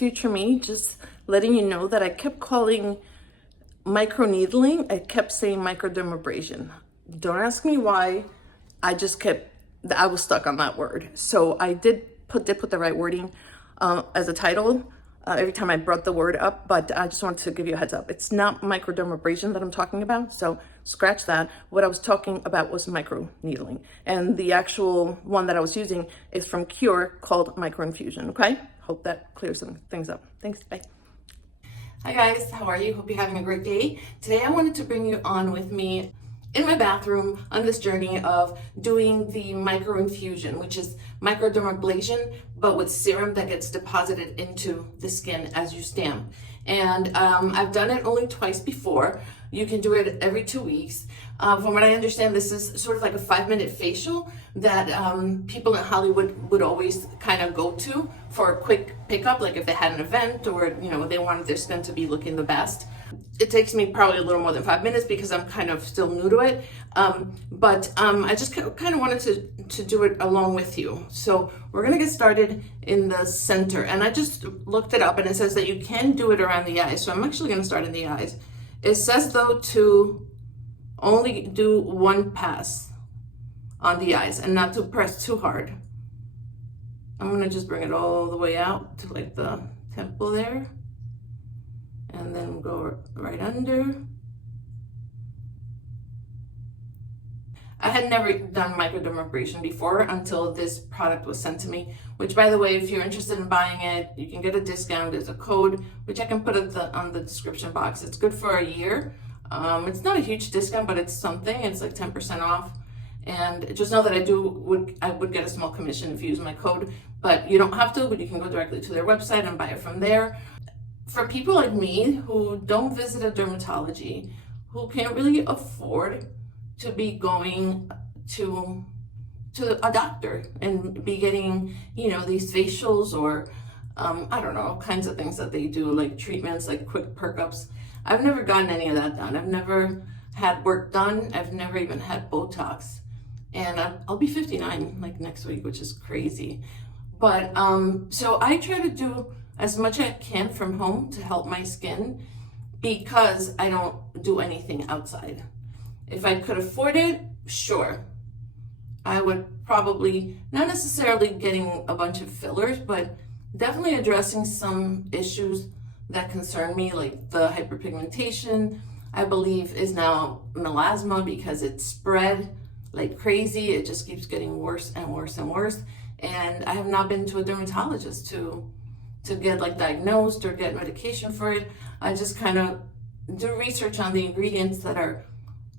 future me, just letting you know that I kept calling microneedling, I kept saying microdermabrasion. Don't ask me why. I was stuck on that word. So I did put the right wording as a title every time I brought the word up, but I just wanted to give you a heads up. It's not microdermabrasion that I'm talking about, so scratch that. What I was talking about was microneedling, and the actual one that I was using is from Cure called Micro-Infusion, okay? Hope that clears some things up. Thanks, bye. Hi guys, how are you? Hope you're having a great day. Today I wanted to bring you on with me in my bathroom on this journey of doing the micro-infusion, which is microdermabrasion, but with serum that gets deposited into the skin as you stamp. And I've done it only twice before. You can do it every 2 weeks. From what I understand, this is sort of like a 5-minute facial that people in Hollywood would always kind of go to for a quick pickup, like if they had an event or they wanted their skin to be looking the best. It takes me probably a little more than 5 minutes because I'm kind of still new to it. But I just kind of wanted to do it along with you. So we're gonna get started in the center. And I just looked it up and it says that you can do it around the eyes. So I'm actually gonna start in the eyes. It says though to only do one pass on the eyes and not to press too hard. I'm gonna just bring it all the way out to like the temple there. And then go right under. I had never done microdermabrasion before until this product was sent to me, which by the way, if you're interested in buying it, you can get a discount. There's a code, which I can put on the description box. It's good for a year. It's not a huge discount, but it's something. It's like 10% off. And just know that I would get a small commission if you use my code, but you don't have to, but you can go directly to their website and buy it from there. For people like me who don't visit a dermatology, who can't really afford to be going to a doctor and be getting, these facials or, I don't know, all kinds of things that they do, like treatments, like quick perk-ups. I've never gotten any of that done. I've never had work done. I've never even had Botox. And I'll be 59 like next week, which is crazy. But so I try to do as much as I can from home to help my skin because I don't do anything outside. If I could afford it, sure. I would probably, not necessarily getting a bunch of fillers, but definitely addressing some issues that concern me, like the hyperpigmentation, I believe is now melasma because it's spread like crazy. It just keeps getting worse and worse and worse. And I have not been to a dermatologist to get like diagnosed or get medication for it. I just kind of do research on the ingredients that are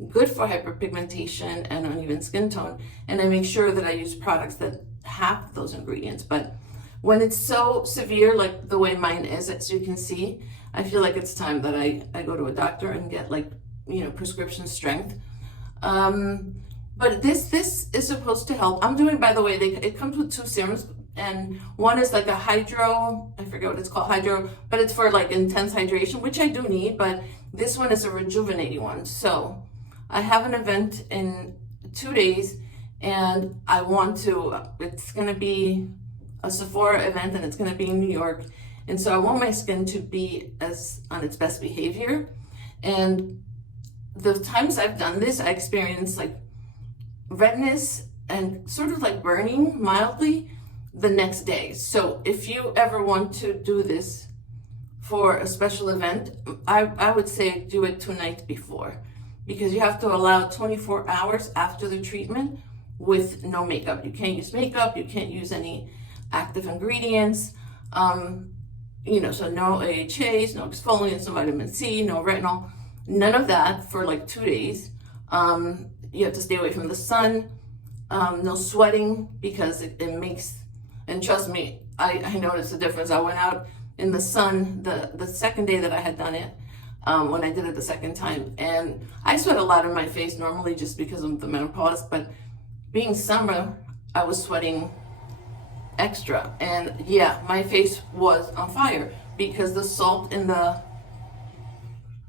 good for hyperpigmentation and uneven skin tone, and I make sure that I use products that have those ingredients. But when it's so severe, like the way mine is, as you can see, I feel like it's time that I go to a doctor and get like, prescription strength. But this is supposed to help. I'm doing, by the way, it comes with 2 serums. And one is like a hydro, I forget what it's called, hydro, but it's for like intense hydration, which I do need, but this one is a rejuvenating one. So I have an event in 2 days and I want to, it's gonna be a Sephora event and it's gonna be in New York. And so I want my skin to be on its best behavior. And the times I've done this, I experienced like redness and sort of like burning mildly the next day. So if you ever want to do this for a special event, I would say do it 2 nights before, because you have to allow 24 hours after the treatment with no makeup. You can't use makeup, you can't use any active ingredients, so no AHAs, no exfoliants, no vitamin C, no retinol, none of that for like 2 days. You have to stay away from the sun, no sweating because it makes. And trust me, I noticed the difference. I went out in the sun the second day that I had done it, when I did it the second time. And I sweat a lot on my face normally just because of the menopause, but being summer, I was sweating extra. And yeah, my face was on fire because the salt in the,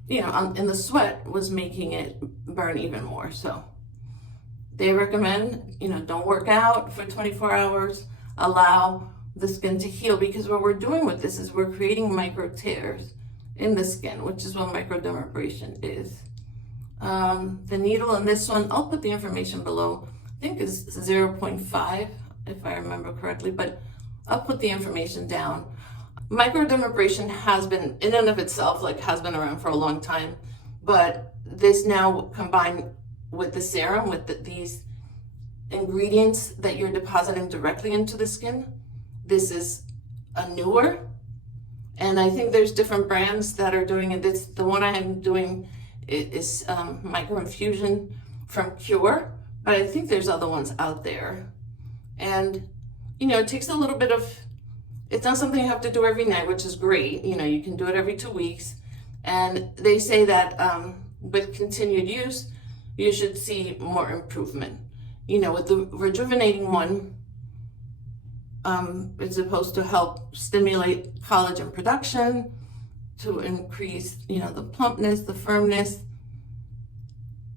in the sweat was making it burn even more. So they recommend, don't work out for 24 hours. Allow the skin to heal, because what we're doing with this is we're creating micro tears in the skin, which is what microdermabrasion is. The needle in this one, I'll put the information below, I think is 0.5 if I remember correctly, but I'll put the information down. Microdermabrasion has been, in and of itself, like has been around for a long time, but this now combined with the serum, with these ingredients that you're depositing directly into the skin, this is a newer, and I think there's different brands that are doing it. This, the one I am doing is Micro-Infusion from Cure, but I think there's other ones out there. And, you know, it takes a little bit of, it's not something you have to do every night, which is great. You know, you can do it every 2 weeks. And they say that with continued use, you should see more improvement. You know, with the rejuvenating one, it's supposed to help stimulate collagen production, to increase, you know, the plumpness, the firmness.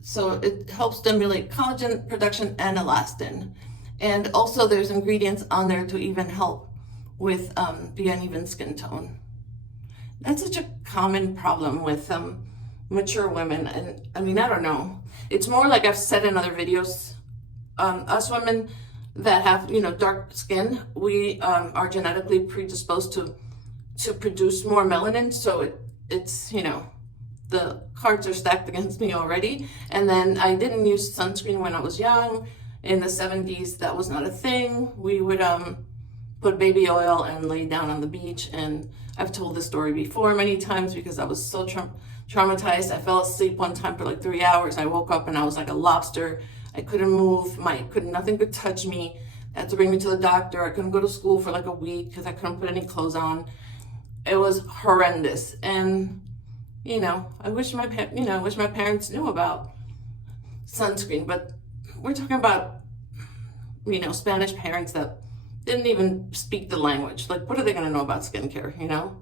So it helps stimulate collagen production and elastin. And also there's ingredients on there to even help with the uneven skin tone. That's such a common problem with mature women. And I mean, I don't know. It's more like I've said in other videos, us women that have, you know, dark skin, we are genetically predisposed to produce more melanin. So it's, you know, the cards are stacked against me already. And then I didn't use sunscreen when I was young. In the 70s, that was not a thing. We would put baby oil and lay down on the beach. And I've told this story before many times because I was so traumatized. I fell asleep one time for like 3 hours. I woke up and I was like a lobster. I couldn't move. Nothing could touch me. They had to bring me to the doctor. I couldn't go to school for like a week because I couldn't put any clothes on. It was horrendous. And, you know, I wish my parents knew about sunscreen, but we're talking about, you know, Spanish parents that didn't even speak the language. Like, what are they going to know about skincare, you know?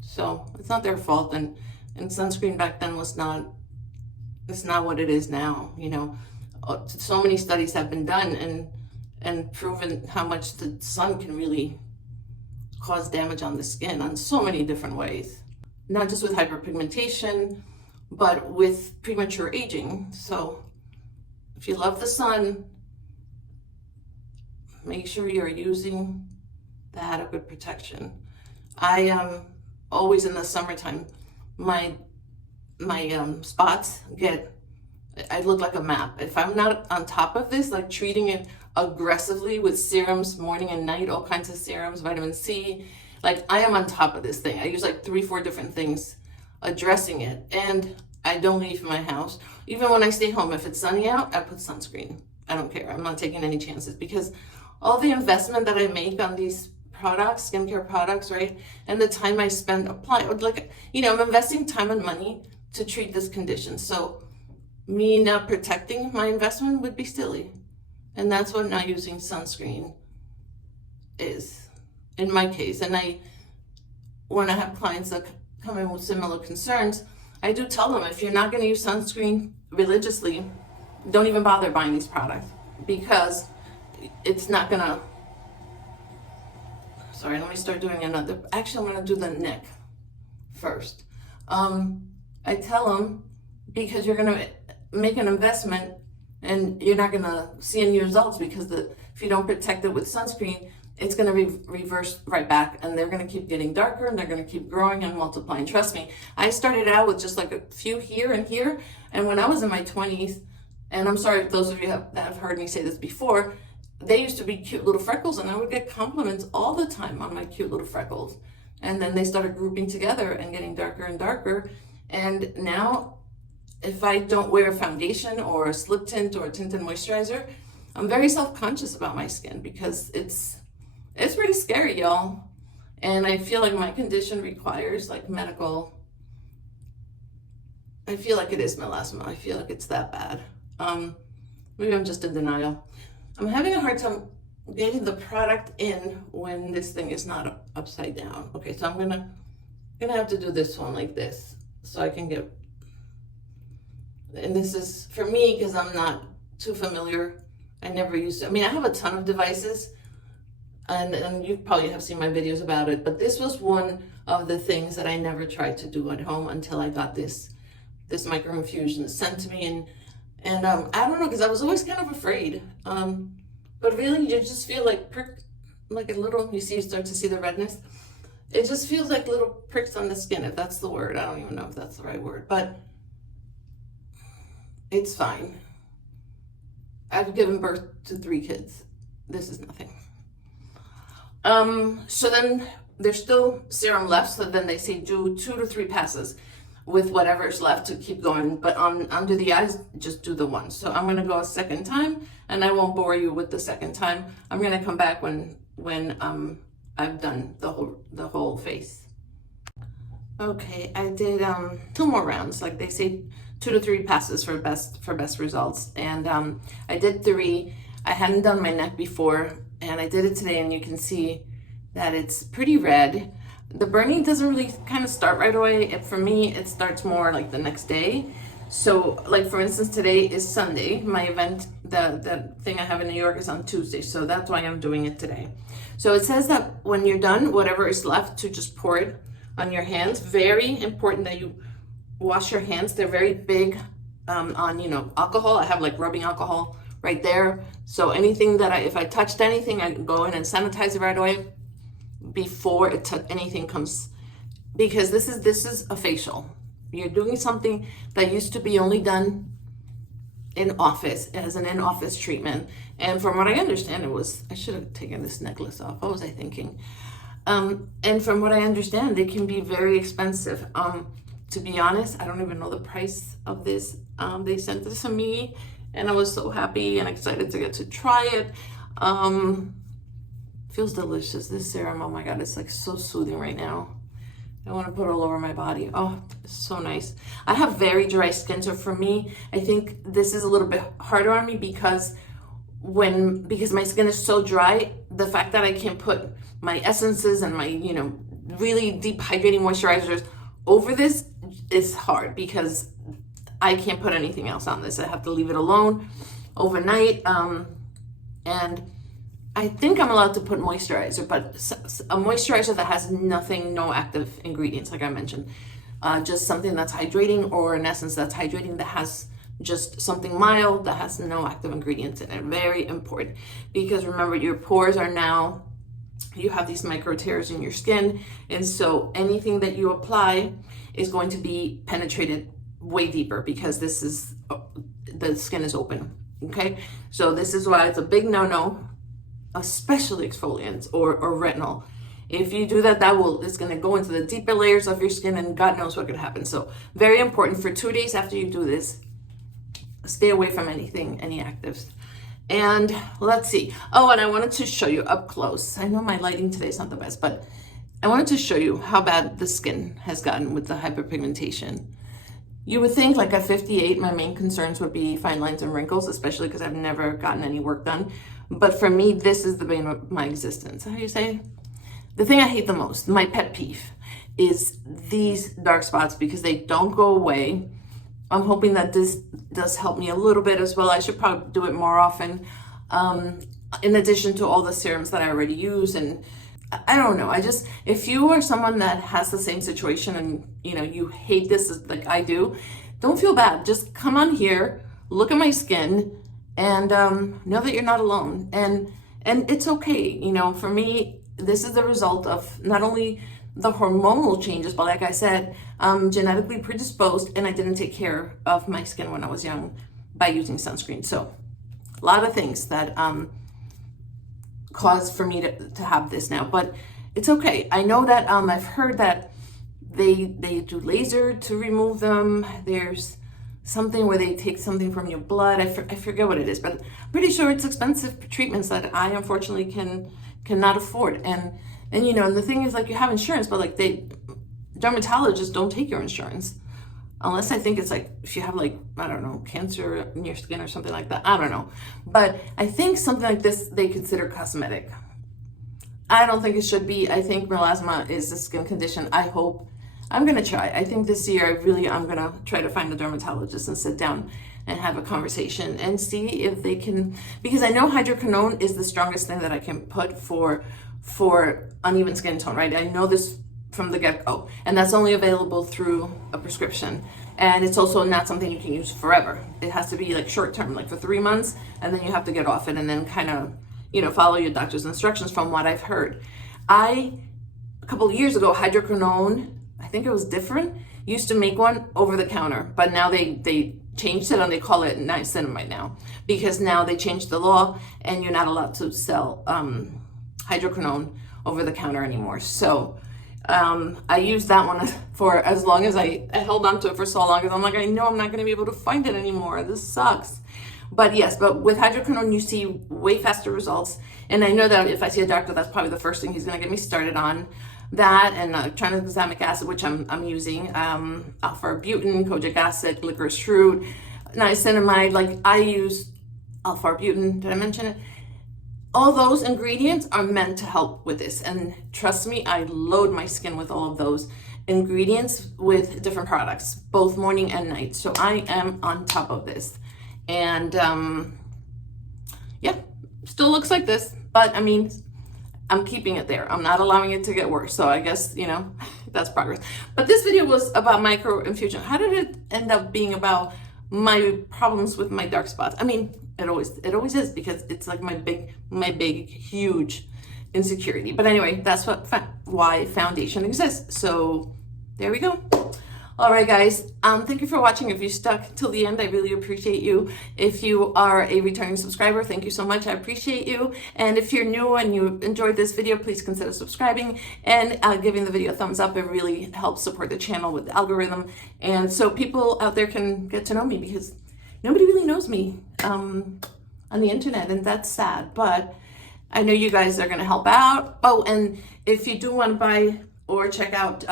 So it's not their fault. And sunscreen back then was not, it's not what it is now, you know. So many studies have been done and proven how much the sun can really cause damage on the skin on so many different ways. Not just with hyperpigmentation, but with premature aging. So if you love the sun, make sure you're using the adequate protection. I am always in the summertime, my spots I look like a map. If I'm not on top of this, like treating it aggressively with serums morning and night, all kinds of serums, vitamin C, like I am on top of this thing. I use like 3-4 different things addressing it, and I don't leave my house. Even when I stay home, if it's sunny out, I put sunscreen. I don't care. I'm not taking any chances because all the investment that I make on these products, skincare products, right? And the time I spend applying, like, you know, I'm investing time and money to treat this condition. So me not protecting my investment would be silly. And that's what not using sunscreen is, in my case. And when I have clients that come in with similar concerns, I do tell them, if you're not going to use sunscreen religiously, don't even bother buying these products, because it's not going to, sorry, let me start doing another. Actually, I'm going to do the neck first. I tell them, because you're going to make an investment and you're not going to see any results, because if you don't protect it with sunscreen, it's going to reverse right back, and they're going to keep getting darker, and they're going to keep growing and multiplying. Trust me, I started out with just like a few here and here, and when I was in my 20s, and I'm sorry if those of you that have heard me say this before, they used to be cute little freckles, and I would get compliments all the time on my cute little freckles. And then they started grouping together and getting darker and darker. And now, if I don't wear a foundation or a slip tint or a tinted moisturizer, I'm very self-conscious about my skin, because it's pretty scary, y'all. And I feel like my condition requires like medical, I feel like it is melasma. I feel like it's that bad. Maybe I'm just in denial. I'm having a hard time getting the product in when this thing is not upside down. Okay, so I'm gonna have to do this one like this so I can get, and this is for me because I'm not too familiar. I never used to, I mean, I have a ton of devices. and you probably have seen my videos about it, but this was one of the things that I never tried to do at home until I got this micro-infusion sent to me. And I don't know, because I was always kind of afraid. But really, you just feel like prick, like a little, you start to see the redness. It just feels like little pricks on the skin, if that's the word. I don't even know if that's the right word, but it's fine. I've given birth to 3 kids. This is nothing. So then there's still serum left. So then they say do 2 to 3 passes with whatever's left to keep going. But under the eyes, just do the 1. So I'm gonna go a second time, and I won't bore you with the second time. I'm gonna come back when I've done the whole face. Okay, I did 2 more rounds. Like they say, 2 to 3 passes for best results. And I did 3. I hadn't done my neck before, and I did it today, and you can see that it's pretty red. The burning doesn't really kind of start right away. For me, it starts more like the next day. So like for instance, today is Sunday. My event, the thing I have in New York, is on Tuesday. So that's why I'm doing it today. So it says that when you're done, whatever is left, to just pour it on your hands. Very important that you wash your hands. They're very big on, you know, alcohol. I have like rubbing alcohol right there. So anything that if I touched anything, I go in and sanitize it right away before anything comes, because this is a facial. You're doing something that used to be only done in office, as an in-office treatment. And from what I understand, I should have taken this necklace off. What was I thinking? And from what I understand, they can be very expensive. To be honest, I don't even know the price of this. They sent this to me, and I was so happy and excited to get to try it. Feels delicious. This serum, oh my God, it's like so soothing right now. I want to put it all over my body. Oh, it's so nice. I have very dry skin, so for me, I think this is a little bit harder on me because my skin is so dry, the fact that I can't put my essences and my, you know, really deep hydrating moisturizers over this is hard, because I can't put anything else on this. I have to leave it alone overnight. And I think I'm allowed to put moisturizer, but a moisturizer that has nothing, no active ingredients, like I mentioned. Just something that's hydrating, or an essence that's hydrating that has just something mild that has no active ingredients in it. Very important, because remember, your pores are now, you have these micro tears in your skin, and so anything that you apply is going to be penetrated way deeper, because this is, the skin is open. Okay, so this is why it's a big no-no, especially exfoliants or retinol. If you do that, it's going to go into the deeper layers of your skin, and God knows what could happen. So very important, for 2 days after you do this, stay away from any actives. And let's see. Oh, and I wanted to show you up close. I know my lighting today is not the best, but I wanted to show you how bad the skin has gotten with the hyperpigmentation. You would think, like, at 58, my main concerns would be fine lines and wrinkles, especially because I've never gotten any work done. But for me, this is the bane of my existence. How do you say? The thing I hate the most, my pet peeve, is these dark spots, because they don't go away. I'm hoping that this does help me a little bit as well. I should probably do it more often, in addition to all the serums that I already use. And I don't know, if you are someone that has the same situation and, you know, you hate this like I do, don't feel bad. Just come on here, look at my skin, and know that you're not alone. And it's okay. You know, for me, this is the result of not only the hormonal changes, but like I said, genetically predisposed, and I didn't take care of my skin when I was young by using sunscreen. So a lot of things that cause for me to have this now, but it's okay. I know that I've heard that they do laser to remove them. There's something where they take something from your blood. I forget what it is, but I'm pretty sure it's expensive treatments that I unfortunately cannot afford. And you know, and the thing is, like, you have insurance, but like dermatologists don't take your insurance. Unless I think it's like, if you have, like, I don't know, cancer in your skin or something like that. I don't know. But I think something like this, they consider cosmetic. I don't think it should be. I think melasma is a skin condition. I hope, I'm going to try. I think this year, I'm going to try to find a dermatologist and sit down and have a conversation and see if they can, because I know hydroquinone is the strongest thing that I can put for uneven skin tone, right? I know this from the get-go, and that's only available through a prescription. And it's also not something you can use forever. It has to be like short term, like for 3 months, and then you have to get off it and then kind of, you know, follow your doctor's instructions from what I've heard. A couple of years ago, hydroquinone, I think it was different, used to make one over the counter, but now they changed it and they call it niacinamide now, because now they changed the law and you're not allowed to sell hydroquinone over the counter anymore. So I used that one for as long as I held on to it for so long, because I'm like, I know I'm not going to be able to find it anymore. This sucks. But yes, but with hydroquinone, you see way faster results. And I know that if I see a doctor, that's probably the first thing he's going to get me started on. That and tranexamic acid, which I'm using, alpha-arbutin, kojic acid, licorice root, niacinamide. Like I use alpha-arbutin. Did I mention it? All those ingredients are meant to help with this. And trust me, I load my skin with all of those ingredients with different products, both morning and night. So I am on top of this. And yeah, still looks like this, but I mean, I'm keeping it there. I'm not allowing it to get worse. So I guess, you know, that's progress. But this video was about micro-infusion. How did it end up being about my problems with my dark spots? I mean, it always is, because it's like my big, huge insecurity. But anyway, that's why foundation exists. So there we go. All right, guys. Thank you for watching. If you stuck till the end, I really appreciate you. If you are a returning subscriber, thank you so much. I appreciate you. And if you're new and you enjoyed this video, please consider subscribing and giving the video a thumbs up. It really helps support the channel with the algorithm. And so people out there can get to know me, because nobody really knows me on the internet, and that's sad. But I know you guys are going to help out. Oh, and if you do want to buy or check out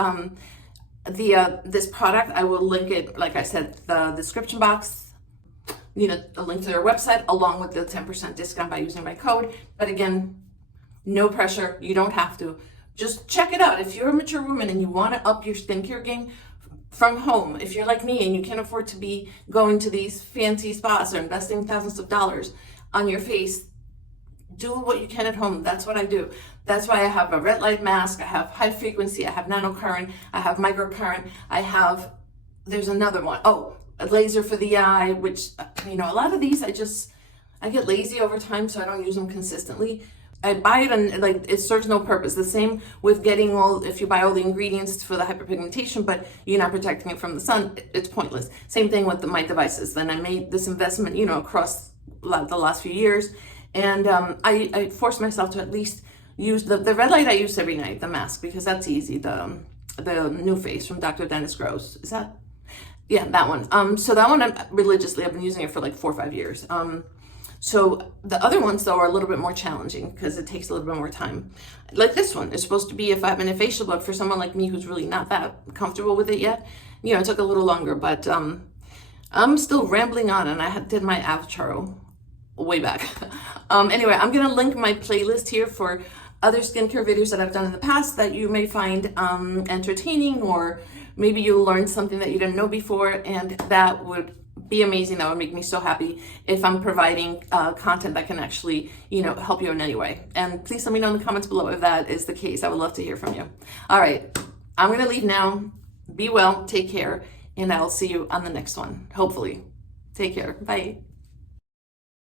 this product, I will link it, like I said, the description box, you know, a link to their website along with the 10% discount by using my code. But again, no pressure. You don't have to. Just check it out. If you're a mature woman and you want to up your skincare game from home, if you're like me and you can't afford to be going to these fancy spas or investing thousands of dollars on your face, do what you can at home. That's what I do. That's why I have a red light mask. I have high frequency. I have nanocurrent. I have microcurrent. There's another one. Oh, a laser for the eye, which, you know, a lot of these I get lazy over time, so I don't use them consistently. I buy it and like it serves no purpose. The same with getting if you buy all the ingredients for the hyperpigmentation, but you're not protecting it from the sun, it's pointless. Same thing with my devices. Then I made this investment, you know, across the last few years. And I forced myself to at least use the red light I use every night, the mask, because that's easy. The New Face from Dr. Dennis Gross. Is that? Yeah, that one. So that one religiously, I've been using it for like 4 or 5 years. So the other ones though are a little bit more challenging because it takes a little bit more time. Like this one is supposed to be a 5-minute facial, but for someone like me who's really not that comfortable with it yet, you know, it took a little longer. But I'm still rambling on, and I did my outro way back. Anyway, I'm gonna link my playlist here for other skincare videos that I've done in the past that you may find entertaining, or maybe you'll learn something that you didn't know before, and that would be amazing. That would make me so happy if I'm providing content that can actually, you know, help you in any way. And please let me know in the comments below if that is the case. I would love to hear from you. All right, I'm gonna leave now. Be well, take care, and I'll see you on the next one, hopefully. Take care, bye.